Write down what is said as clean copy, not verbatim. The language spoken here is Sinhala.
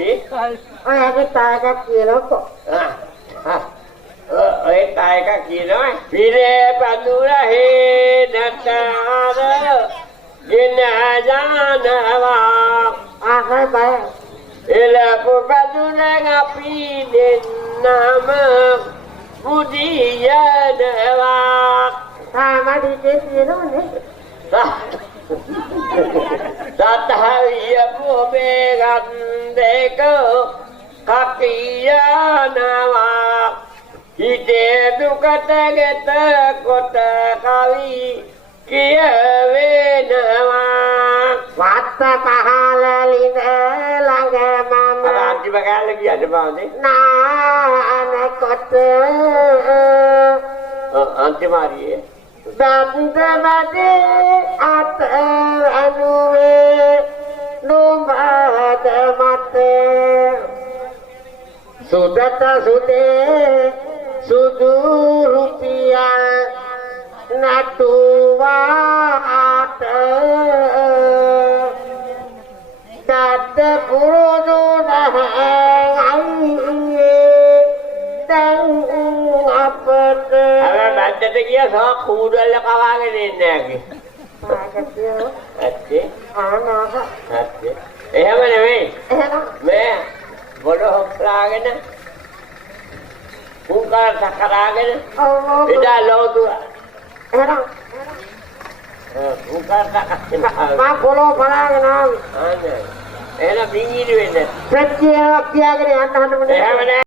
ඔයගේ තායකක් කියනකො. ඔය තායකක් කියනවා. පිරේ පඳුර හේනතර ගෙන යනවා. ආහයි බය. එළපු පඳුරෙන් අපි දෙන්නම මුදී යනවා. සාමඩි කියනෝනේ. සතහවිය පොබේගත් දෙක කකියනවා හිතේ දුකට ගෙත කොට කවි කියවෙනවා වත්ත පහලලින ළඟ මම අන්තිම කාලේ කියන්න බෑනේ නානකොට අන්තිම හරියේ දන්දවදේ අත අනුවේ නුඹද මත සුදත සුදේ සුදු රුපියල් නටුවාට දත් පුරුදු නැහැ දැන් අපට බද්දට ගියා සෝ කූඩල්ල කවාගෙන ඉන්නේ නැගේ. පාගතියෝ ඇත්තේ? ආනහ. ඇත්තේ. එහෙම නෙමෙයි. එහෙනම් මේ බොඩ හොක්ලාගෙන උංගා සකරාගෙන ඔව් එදා ලෝදුව. එහෙනම් උංගා සකරාගෙන මා පොළොව බලාගෙන ආවේ. අනේ. එහෙනම් බින්ගිරි වෙන්නේ. ප්‍රත්‍යාවක් තියාගෙන යන්න හදමුනේ. එහෙම නෑ.